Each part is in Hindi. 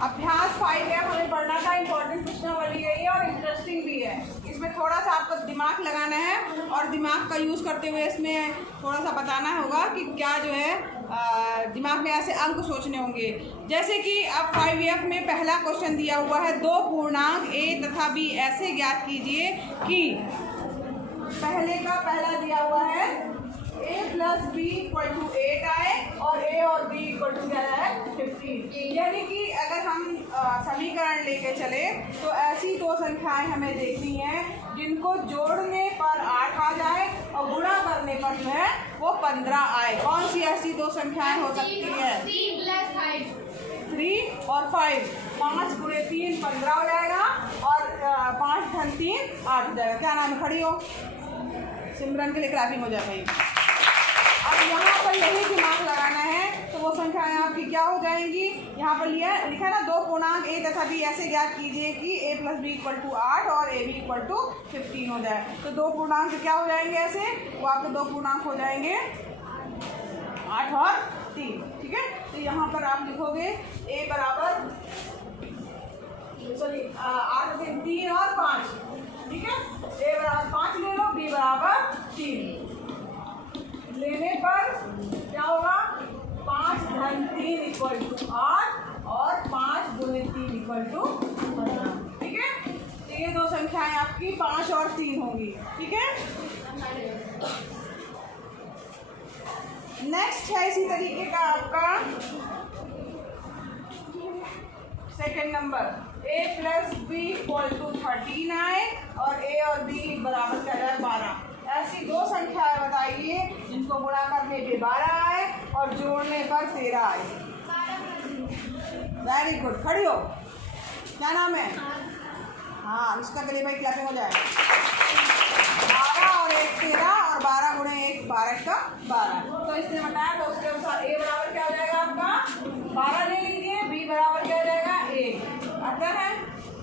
अभ्यास 5 है, हमें पढ़ना था। इंपॉर्टेंट प्रश्नावली है ये और इंटरेस्टिंग भी है। इसमें थोड़ा सा आपको दिमाग लगाना है और दिमाग का यूज़ करते हुए इसमें थोड़ा सा बताना होगा कि क्या जो है दिमाग में ऐसे अंक सोचने होंगे। जैसे कि अब 5F में पहला क्वेश्चन दिया हुआ है, दो पूर्णांक a तथा b ऐसे ज्ञात कीजिए कि पहले का पहला दिया हुआ है a plus B equal to 8 आए और a और b इक्वल टू क्या है 15। यानी कि अगर हम समीकरण लेके चले तो ऐसी दो संख्याएं हमें देखनी है जिनको जोड़ने पर 8 आ जाए और गुणा करने पर जो है वो 15 आए। कौन सी ऐसी दो संख्याएं हो सकती है? 3 और 5। 5 गुणे 3 15 हो जाएगा और 5 धन 3 8 हो जाएगा। क्या नाम है? खड़ी हो। सिमरन के लिए क्लैपिंग हो जाएगी। अब यहाँ पर यही दिमाग लगाना है तो वो संख्याएं आपकी क्या हो जाएंगी? यहाँ पर लिखा है ना, दो पूर्णांक a तथा b ऐसे ज्ञात कीजिए कि a plus B equal to 8 और a b इक्वल टू 15 हो जाए। तो दो पूर्णांक क्या हो जाएंगे? ऐसे वो आपके दो पूर्णांक हो जाएंगे 8 और 3। ठीक है, तो यहाँ पर आप लिखोगे a बराबर 8 3 और 5। ठीक है, a बराबर 5 ले लो, b बराबर 3 लेने पर क्या होगा? 5 धन 3 इक्वल टू 8 और 5 गुणे 3 इक्वल टू 15। ठीक है, तो ये दो संख्याएं आपकी 5 और 3 होंगी। ठीक है, नेक्स्ट है इसी तरीके का आपका second number, a plus B equal to 13 आए और a और b बराबर क्या है 12। ऐसी दो संख्याएं बताइए जिनको गुणा करने पे 12 आए और जोड़ने पर 13 आए। वेरी गुड, खड़ी हो। क्या नाम है? हाँ, इसका गले भाई क्लैपिंग हो जाए। 12 और 1 13 और 12 गुणे 1 12 का 12। तो इसने बताया तो उसके अनुसार a बराबर क्या हो जाएगा आपका 12 ले लीजिए, b बराबर क्या हो जाएगा 1। आता है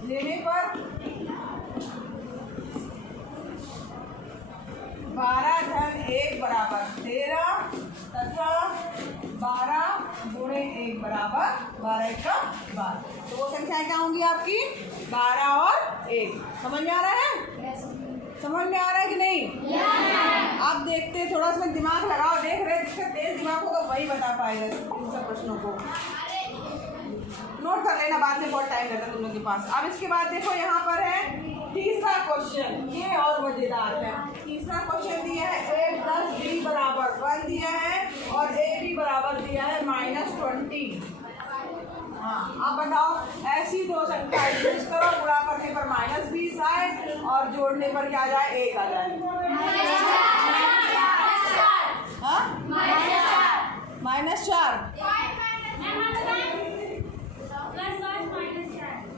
लेने पर 12 धन 1 बराबर 13 तथा 12 गुणे 1 बराबर 12 का 12। तो वो संख्याएं क्या होंगी आपकी 12 और 1। समझ में आ रहा है? समझ में आ रहा है कि नहीं? आप देखते थोड़ा सा दिमाग लगाओ, देख रहे जिसका तेज दिमाग होगा वही बता पाएगा इन सब प्रश्नों को। नोट कर लेना, बाद में बहुत टाइम लगता है तुम लोग के पास। अब इसके बाद देखो यहाँ पर है तीसरा क्वेश्चन, ये और मजेदार है। तीसरा क्वेश्चन दिया है a प्लस बी बराबर 1 दिया है और a b बराबर दिया है -20। हाँ, आप बताओ ऐसी दो संख्या यूज करो, गुणा करने पर -20 आए और जोड़ने पर क्या जाए 1 आ जाए।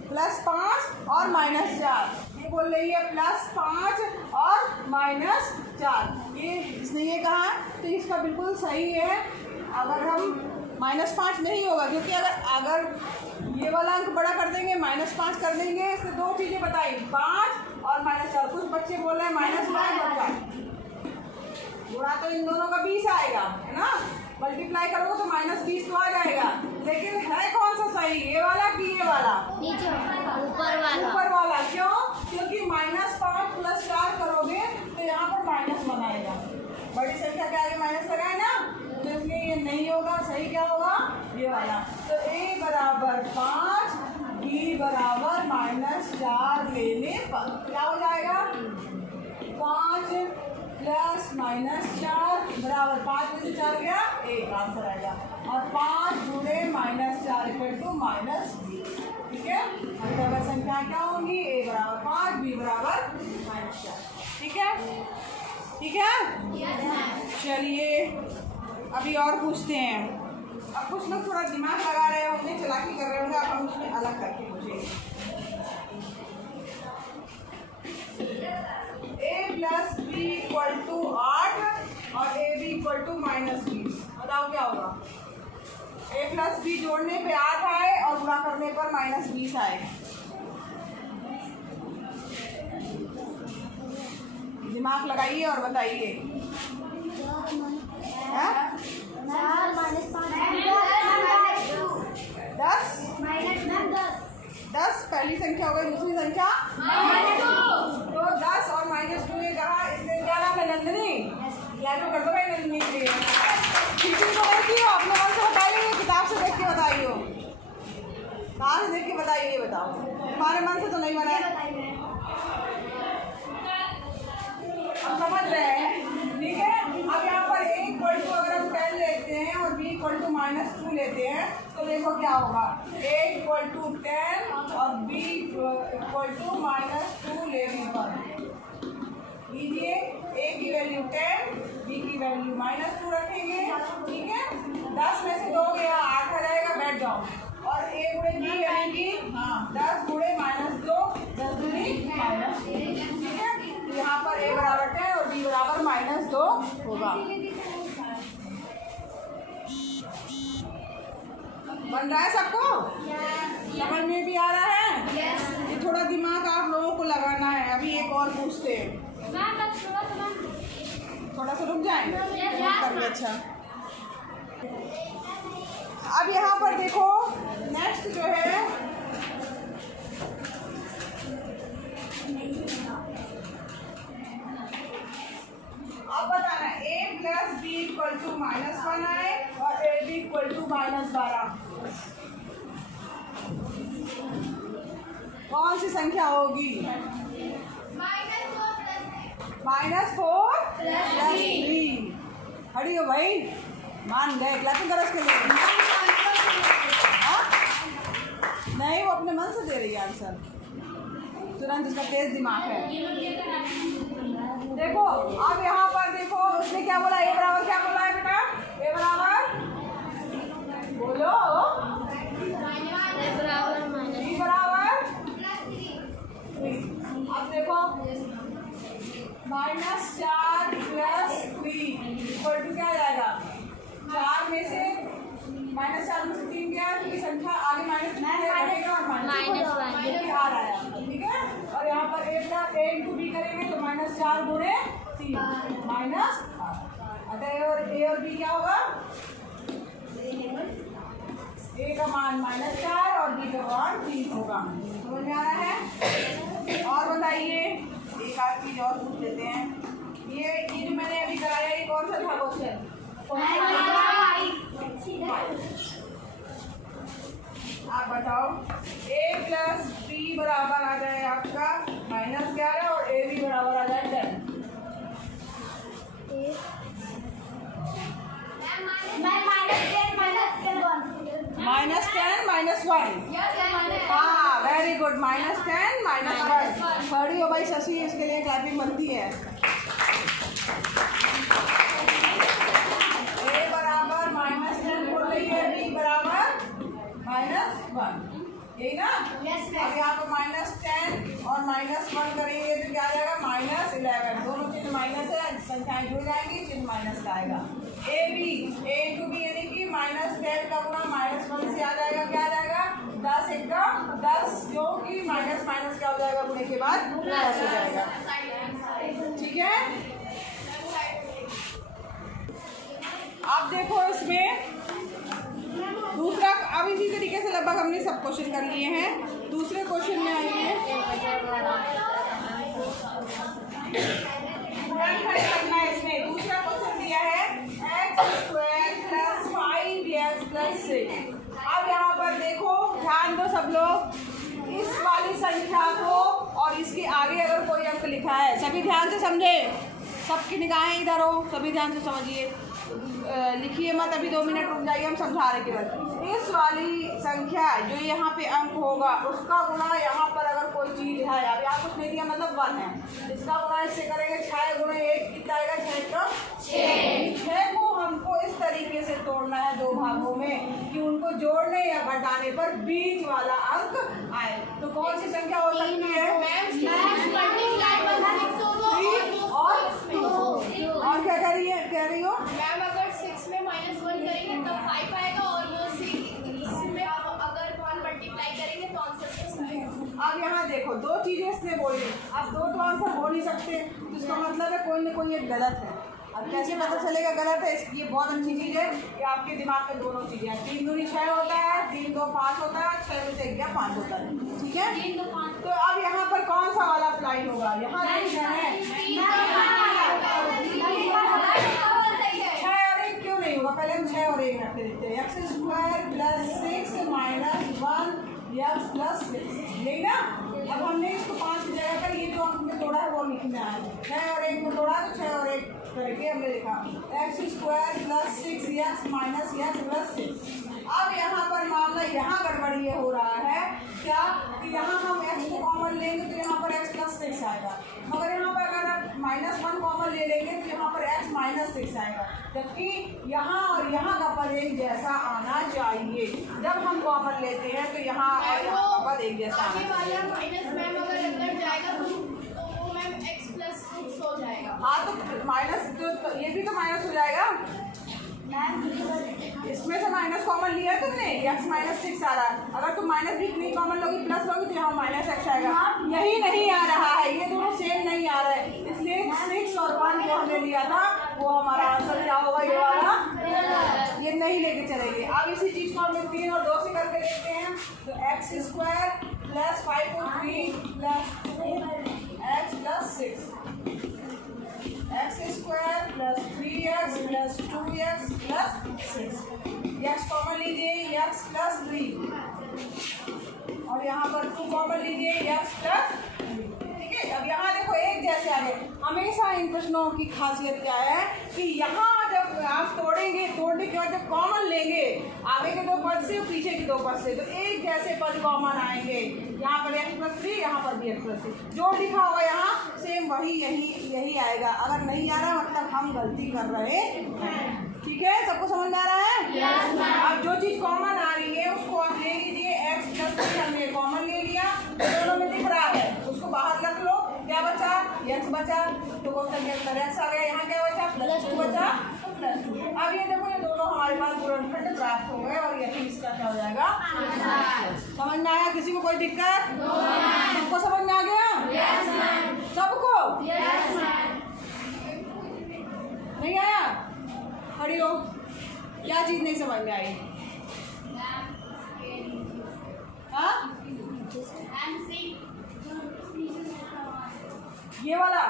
+5 और -4। ये बोल रही है +5 और -4। ये इसने ये कहा तो इसका बिल्कुल सही है। अगर हम -5 नहीं होगा, क्योंकि अगर ये वाला अंक बड़ा कर देंगे -5 कर देंगे। इससे दो चीज़ें बताई, 5 और -4। कुछ बच्चे बोल रहे हैं -5 और 4 गुणा तो इन दोनों का 20 आएगा, है ना? मल्टीप्लाई करोगे तो -20 तो आ जाएगा। लेकिन है कौन सा सही, ये वाला कि ये वाला? ऊपर वाला। क्यों? क्योंकि -5 + 4 करोगे तो यहाँ पर -1 आएगा। बड़ी संख्या के आगे माइनस लगाए ना, तो इसलिए ये नहीं होगा। सही क्या होगा? ये वाला। तो a बराबर 5, b बराबर -4 लेने पर क्या हो जाएगा? 5 + -4 बराबर 5 में से 4 गया 1, आंसर आएगा। और 5 गुणे -4 इक्वल टू -20। ठीक है, मतलब संख्या क्या होंगी? a बराबर 5, b बराबर -4। ठीक है, ठीक है। चलिए अभी और पूछते हैं। अब कुछ लोग थोड़ा दिमाग लगा रहे होंगे, चालाकी कर रहे होंगे, अब हम उसमें अलग करके पूछेंगे। a plus B equal to 8 और a b इक्वल टू -20। बताओ क्या होगा? a प्लस बी जोड़ने पे 8 आए और गुणा करने पर -20 आए। दिमाग लगाइए और बताइए। 10 10 पहली संख्या हो गई, दूसरी संख्या -2। तो 10 और -2 ये कहा, इसमें क्या नाम है? नंदिनी। लाइव कर दो भाई नंदिनी के लिए। टीचिंग तो नहीं की हो, अपने मन से बताइए, किताब से देख के बताइए हो, कहाँ से देख के बताइए, ये बताओ, तुम्हारे मन से तो नहीं बना है। हम समझ रहे हैं, ठीक है। अब यहाँ पर a इक्वल टू अगर हम 10 लेते हैं और b इक्वल टू -2 लेते हैं तो देखो क्या होगा। a इक्वल टू 10 और b इक्वल टू -2 लेने पर लीजिए, a की वैल्यू 10, b की वैल्यू -2 रखेंगे, ठीक है। 10 में से 2 गया, 8 आ जाएगा, बैठ जाओ। और a गुणे b यानी कि 10 गुणे -2, 10 गुणे -1, ठीक है। यहाँ पर a बराबर 10 और b बराबर -2 होगा। बन रहा है सबको? समझ में भी आ रहा है? ये थोड़ा दिमाग आप लोगों को लगाना है। अभी एक और पूछते हैं, थोड़ा सा रुक जाएं। अच्छा, अब यहाँ पर देखो नेक्स्ट जो है, अब बताना a plus b equal to -1 आए और a b इक्वल टू -12, कौन सी संख्या होगी? -4 + 3। खड़ी हो भाई, मान गए, क्लासिंग करो इसके लिए। नहीं, वो अपने मन से दे रही है आंसर, तुरंत, उसका तेज दिमाग है। देखो अब यहाँ पर देखो, उसने क्या बोला? a बराबर क्या बोला है बेटा? a बराबर बोलो, b बराबर 3। अब देखो -4 + 3 इक्वल टू क्या आ जाएगा? 4 में से -4 में से 3 गया, क्योंकि संख्या आगे -1 आ रहा है, ठीक है। और यहाँ पर a × b करेंगे तो -4 गुणे 3 माइनस, और a और b क्या होगा? a का मान -4 और b का मान 3 होगा। समझ में आ रहा है? और बताइए, एक आध चीज और पूछ लेते हैं। ये जो मैंने अभी कराया, ये कौन सा था क्वेश्चन? आप बताओ, a प्लस b बराबर आ जाए आपका -11 और a b बराबर आ जाए 10। -10 -1। हाँ, वेरी गुड, -10 -1। खड़ी हो भाई शशि, इसके लिए क्लैपिंग बनती है। a बराबर -10 बोल रही है, b बराबर -1, यही ना? अब यहाँ पर -10 और -1 करेंगे तो क्या आ जाएगा? -11। दोनों चिन्ह माइनस है, संख्याएं जुड़ जाएंगी, चिन्ह माइनस का आएगा। a × b यानी कि -10 का गुणा -1 से आ जाएगा, क्या आ जाएगा? 10 × 10, क्योंकि माइनस क्या हो जाएगा? गुणे के बाद प्लस हो जाएगा, ठीक है। अब देखो इसमें दूसरा, अब इसी तरीके से लगभग हमने सब क्वेश्चन कर लिए हैं। दूसरे क्वेश्चन में आइए, करना है। इसमें दूसरा क्वेश्चन दिया है x² + 5x + 6। अब यहाँ पर देखो, ध्यान दो सब लोग, इस वाली संख्या को और इसके आगे अगर कोई अंक लिखा है, सभी ध्यान से समझे, सबकी निगाहें इधर हो, सभी ध्यान से समझिए, लिखिए मत, अभी 2 मिनट रुक जाइए, हम समझा रहे केवल। इस वाली संख्या जो यहाँ पे अंक होगा, उसका गुणा यहाँ पर अगर कोई चीज़ है, अब यहाँ कुछ नहीं दिया मतलब 1 है, इसका गुणा इससे करेंगे 6 गुणे 1 कितना आएगा? 6 का 6 को हमको इस तरीके से तोड़ना है 2 भागों में कि उनको जोड़ने या घटाने पर बीच वाला अंक आए। तो कौन सी संख्या हो सकती है? और क्या कह रही हो मैम? अगर 6 में -1 करेंगे तो 5 आएगा, और वो 6 में अगर 1 मल्टीप्लाई करेंगे तो आंसर 6 आएगा। अब यहाँ देखो, 2 चीजें इसने बोली, अब 2 तो आंसर हो नहीं सकते, तो इसका मतलब है कोई ना कोई एक गलत है। अब कैसे पता चलेगा गलत है? ये बहुत अच्छी चीज़ है कि आपके दिमाग में दोनों चीज़ें हैं। 3 दूनी 6 होता है, 3 2 5 होता है, 6 में से 1 5 होता है। ठीक है, 3 2 5। तो अब यहाँ पर कौन सा वाला अप्लाई होगा? यहाँ नहीं है 6 और 1 क्यों नहीं होगा? पहले हम 6 और 1 रख देते हैं। X square plus 6 minus 1 x plus 6, यही ना? अब हमने इसको 5 की जगह पर ये जो हमने तोड़ा है वो लिखना है। 6 और 1 को तोड़ा तो 6 और 1 करके हमने लिखा x square plus 6 x minus x plus 6। अब यहाँ पर मामला यहाँ गड़बड़ी ये हो रहा है क्या कि यहाँ हम x को कॉमन लेंगे तो यहाँ पर x प्लस 6 आएगा, मगर यहाँ पर अगर आप -1 कॉमन ले लेंगे तो यहाँ पर x माइनस 6 आएगा, जबकि यहाँ और यहाँ का पद एक जैसा आना चाहिए। जब हम कॉमन लेते हैं तो यहाँ और यहाँ का पद एक जैसा आना चाहिए। माइनस मैम अगर अंदर जाएगा तो वो मैम x प्लस 6 हो जाएगा। हाँ तो माइनस तो ये भी तो माइनस हो जाएगा। इसमें से माइनस कॉमन लिया है तुमने, x माइनस 6 आ रहा है। अगर तुम माइनस भी नहीं कॉमन लोगी प्लस लोगी तो यहाँ माइनस x आएगा। यही नहीं आ रहा है, ये दोनों सेम नहीं आ रहा है, इसलिए 6 और 1 जो हमने लिया था वो हमारा आंसर क्या होगा? ये वाला, ये नहीं लेके चलेंगे। अब इसी चीज़ को हम 3 और 2 से करके देखते हैं। तो एक्स स्क्वायर प्लस 5 और 3 plus 2 x plus 6, x square plus 3x plus 2x plus 6। X common लीजिए x प्लस 3 और यहाँ पर 2 कॉमन लीजिए x प्लस 3। ठीक है, अब यहाँ देखो एक जैसे आ गए। हमेशा इन प्रश्नों की खासियत क्या है कि यहाँ जब आप तोड़ेंगे, तोड़ने के बाद जब कॉमन लेंगे आगे के 2 पद से और पीछे के 2 पद से, तो एक जैसे पद कॉमन आएंगे। यहाँ पर x प्लस 3, यहाँ पर भी x प्लस 3, जो लिखा होगा यहाँ सेम वही यही आएगा। अगर नहीं आ रहा मतलब हम गलती कर रहे हैं। ठीक है, सबको समझ में आ रहा है? Yes, अब जो चीज़ कॉमन आ रही है उसको आप ले लीजिए। x प्लस 3 हमने कॉमन ले लिया, दोनों में दिख रहा है, उसको बाहर रख लो। क्या बचा? x बचा, तो क्वेश्चन के अंदर x आ गया। यहाँ क्या बचा? प्लस 2 बचा, प्लस 2। अब ये देखो ये दोनों हमारे पास गुणनखंड प्राप्त हो गए और यही इसका क्या हो जाएगा? समझ में आया? किसी को कोई दिक्कत? सबको समझ में आ गया? सबको? नहीं आया? खड़ी हो, क्या चीज़ नहीं समझ में आई? हाँ, ये वाला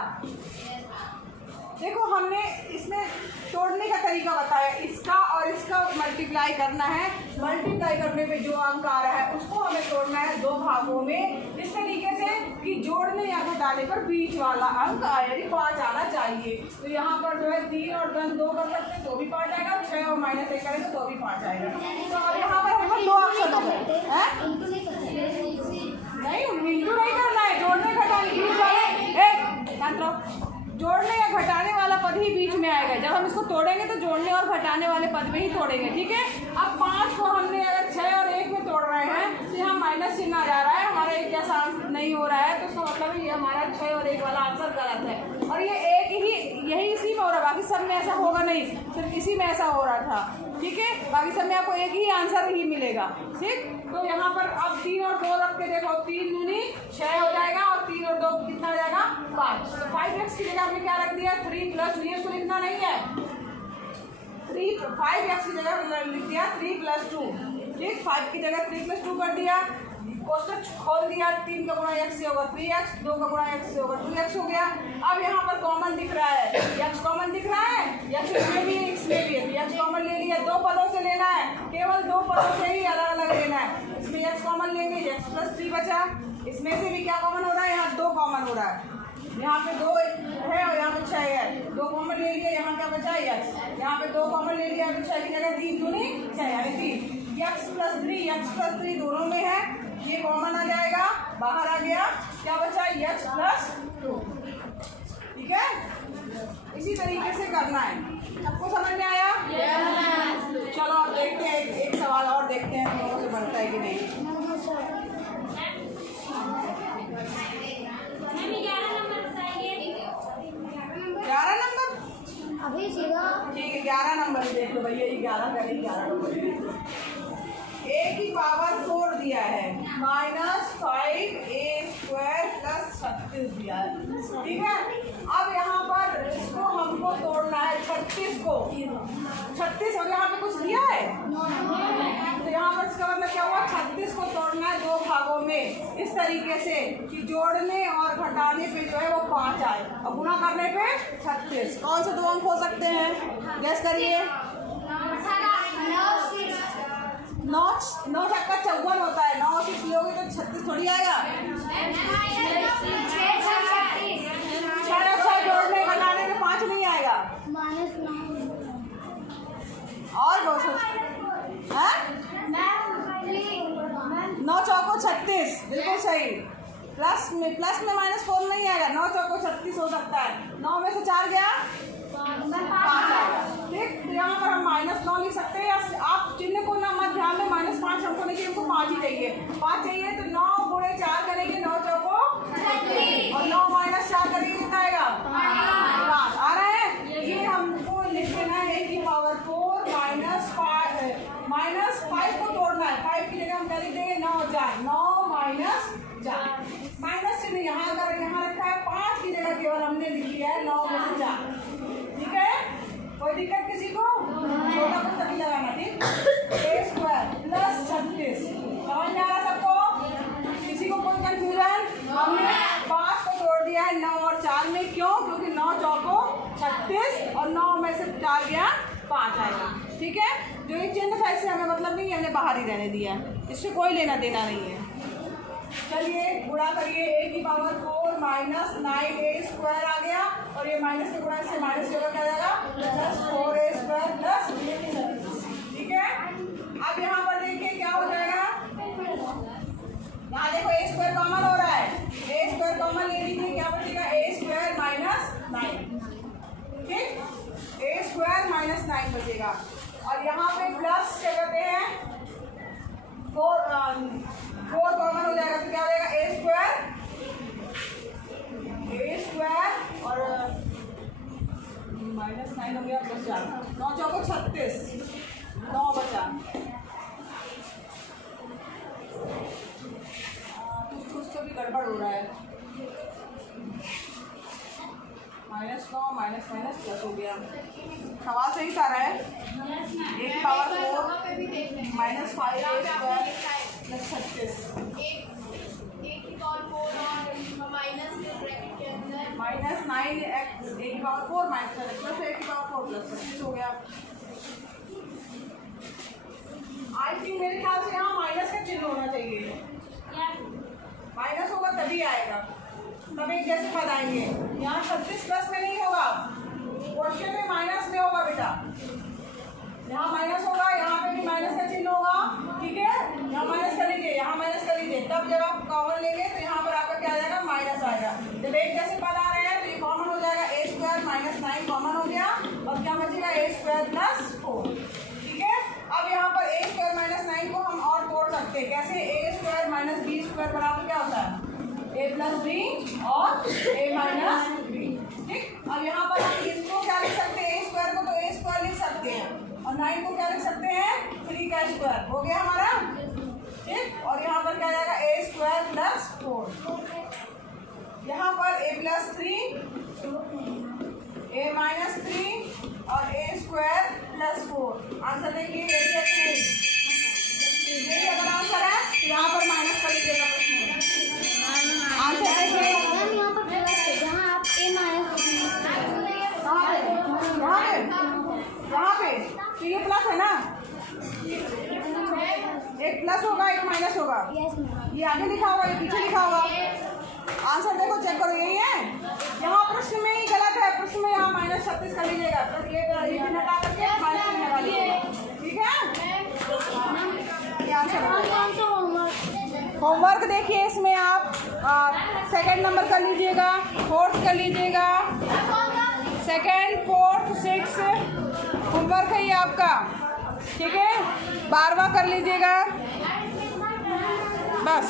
देखो हमने इसमें तोड़ने का तरीका बताया, इसका और इसका मल्टीप्लाई करना है। मल्टीप्लाई करने पे जो अंक आ रहा है उसको हमें तोड़ना है 2 भागों में, इस तरीके से कि जोड़ने या घटाने पर बीच वाला अंक आए, यानी 5 आना चाहिए। तो यहाँ पर जो है 3 और 2 कर सकते हैं तो भी 5 आएगा, 6 और माइनस 1 करेंगे तो भी 5 आएगा। तो अब यहाँ पर हमें 2 ऑप्शन हो गए हैं। नहीं, इंटू नहीं करना है, जोड़ने घटाने बीच वाले जोड़ने या घटाने वाला पद ही बीच में आएगा। जब हम इसको तोड़ेंगे तो जोड़ने और घटाने वाले पद में ही तोड़ेंगे। ठीक है, अब 5 को हमने अगर 6 और 1 में तोड़ रहे हैं तो यहाँ माइनस चिन्ह आ जा रहा है, हमारा एक जैसा आंसर नहीं हो रहा है, तो इसका मतलब ये हमारा 6 और 1 वाला आंसर गलत है। और ये एक ही यही इसी में हो रहा है, बाकी सब में ऐसा होगा नहीं, सिर्फ इसी में ऐसा हो रहा था। ठीक है, बाकी सब में आपको एक ही आंसर ही मिलेगा। ठीक, तो यहाँ पर अब 3 और 2 रख के देखो, 3 दूनी 6 हो जाएगा और 3 और 2 कितना हो जाएगा? 5। तो 5x की जगह हमने क्या रख दिया? 3 प्लस 2, इसको लिखना नहीं है। 5x की जगह लिख दिया 3 प्लस 2। ठीक, 5 की जगह 3 प्लस 2 कर दिया, कोष्टक खोल दिया। 3 का गुणा x से होगा 3x, 2 का गुणा x से होगा 2x हो गया। अब यहाँ पर कॉमन दिख रहा है, x कॉमन दिख रहा है, x इसमें भी इसमें भी है, x कॉमन ले लिया। 2 पदों से लेना है, केवल 2 पदों से ही अलग अलग लेना है। इसमें x कॉमन लेंगे, x प्लस 3 बचा। इसमें से भी क्या कॉमन हो रहा है? यहाँ 2 कॉमन हो रहा है, यहाँ पे 2 है और यहाँ पे 6 है। 2 कॉमन ले लिया, यहाँ क्या बचा? x। यहाँ पे 2 कॉमन ले लिया तो 6 की जगह 3 दूनी 6 यानी 3। x प्लस 3 दोनों में है, ये कॉमन आ जाएगा, बाहर आ गया। क्या बचा? x plus 2। ठीक है, इसी तरीके से करना है। सबको समझ में आया? चलो अब देखते हैं, एक सवाल और देखते हैं हम लोगों से बनता है कि नहीं। 11 नंबर अभी सीधा ठीक है, 11 नंबर देख लो भैया, ये 11 का नहीं, 11 नंबर a की पावर 4 दिया दिया है -5a² + 36 दिया है। ठीक है, अब यहाँ पर इसको हमको तोड़ना है 36 को। 36 और यहाँ पे कुछ दिया है तो यहाँ पर इसका मतलब क्या हुआ, 36 को तोड़ना है 2 भागों में इस तरीके से कि जोड़ने और घटाने पे जो है वो 5 आए और गुणा करने पे 36। कौन से 2 अंक हो सकते हैं, गैस करिए। 9 छक्का 54 होता है, 9 से लोगे तो 36 थोड़ी आएगा। 6 जोड़ने घटाने में 5 नहीं आएगा। और बहुत है 9 चौको 36, बिल्कुल सही। प्लस में -4 नहीं आएगा, 9 चौको 36 हो सकता है। 9 में से 4 गया 5 आएगा। ठीक, तो यहाँ पर हम -9 लिख सकते हैं। आप चिन्ह को ना मत ध्यान में, -5 हमको नहीं चाहिए, हमको 5 ही चाहिए। 5 चाहिए तो 9 × 4 करेंगे, 9 चौको 36 और 9 - 4 करेंगे कितना आएगा 5। आ रहा है, ये हमको लिख देना है a⁴ -5 को तोड़ना है। 5 की जगह हम क्या लिख देंगे 9 4, 9 - 4 माइनस चिन्ह यहाँ अगर यहाँ रखा है, 5 की जगह केवल हमने लिख लिया है 9 में से 4। ठीक है, कोई दिक्कत किसी को, छोटा कुछ तभी लगाना। ठीक, a² + 36 समझ में आ रहा सबको, किसी को कोई कंफ्यूजन। हमने 5 को तोड़ दिया है 9 और 4 में, क्यों, क्योंकि 9 चौको 36 और 9 में से 4 गया 5 आएगा। ठीक है, जो ये चिन्ह था इससे हमें मतलब नहीं, हमने बाहर ही रहने दिया, इससे कोई लेना देना नहीं है। चलिए गुणा करिए, a⁴ -9a² आ गया और ये माइनस के गुणा से माइनस जगह क्या जाएगा +4a² +। ठीक है, अब यहाँ पर देखिए क्या हो जाएगा, यहाँ देखो a² कॉमन हो रहा है, a² कॉमन ले लीजिए, क्या बचेगा a² - 9। ठीक, a² - 9 बचेगा और यहाँ पे प्लस क्या कहते हैं 4 कॉमन हो जाएगा तो क्या हो जाएगा a² और -9 हो गया +4, 9 चौको 36, 9 बचा। कुछ तो भी गड़बड़ हो रहा है, -9 माइनस प्लस हो गया। सवाल सही कर रहा है, a⁴ -5a² + 36 -9x a⁴ plus a⁴ + 36 हो गया। आई थिंक मेरे ख्याल से यहाँ माइनस का चिन्ह होना चाहिए, माइनस होगा तभी आएगा, तब एक जैसे पद आएंगे। यहाँ 36 प्लस में नहीं होगा, क्वेश्चन में माइनस में होगा बेटा, यहाँ माइनस होगा, यहाँ पे भी माइनस का चिन्ह होगा। ठीक है, यहाँ माइनस कर लीजिए, यहाँ माइनस कर लीजिए, तब जब आप कॉमन लेंगे तो यहाँ पर आपका क्या आ जाएगा माइनस आएगा। जब एक जैसे पद आ रहे हैं तो ये कॉमन हो जाएगा, a² - 9 कॉमन हो गया और क्या बचेगा a² + 4। ठीक है, अब यहाँ पर a² - 9 को हम और तोड़ सकते हैं, कैसे, a² - b² बराबर क्या होता है a + b और a - b। ठीक, अब यहाँ पर हम इसको क्या लिख सकते हैं, a² को तो a² लिख सकते हैं और 9 को क्या लिख सकते हैं 3 का स्क्वायर, हो गया हमारा। ठीक, और यहाँ पर क्या जाएगा a² + 4, यहाँ पर a + 3 a - 3 और a² + 4। आंसर देखिए, यही अगर आंसर है तो यहाँ पर माइनस कर लीजिएगा आंसर देखिए। यहाँ पर प्लस है, जहाँ आप a यहाँ पे तो ये प्लस है ना, एक प्लस होगा एक माइनस होगा, ये आगे लिखा होगा ये पीछे लिखा होगा। आंसर देखो, चेक करो, यही है। यहाँ प्रश्न में ही गलत है, प्रश्न में यहाँ -36 कर लीजिएगा, तो ये भी हटा करके माइनस लगा लीजिएगा। ठीक है, ये आंसर होमवर्क देखिए, इसमें आप 2nd नंबर कर लीजिएगा, 4th कर लीजिएगा, 2nd 4th 6 होमवर्क है ये आपका। ठीक है, 12वां कर लीजिएगा बस।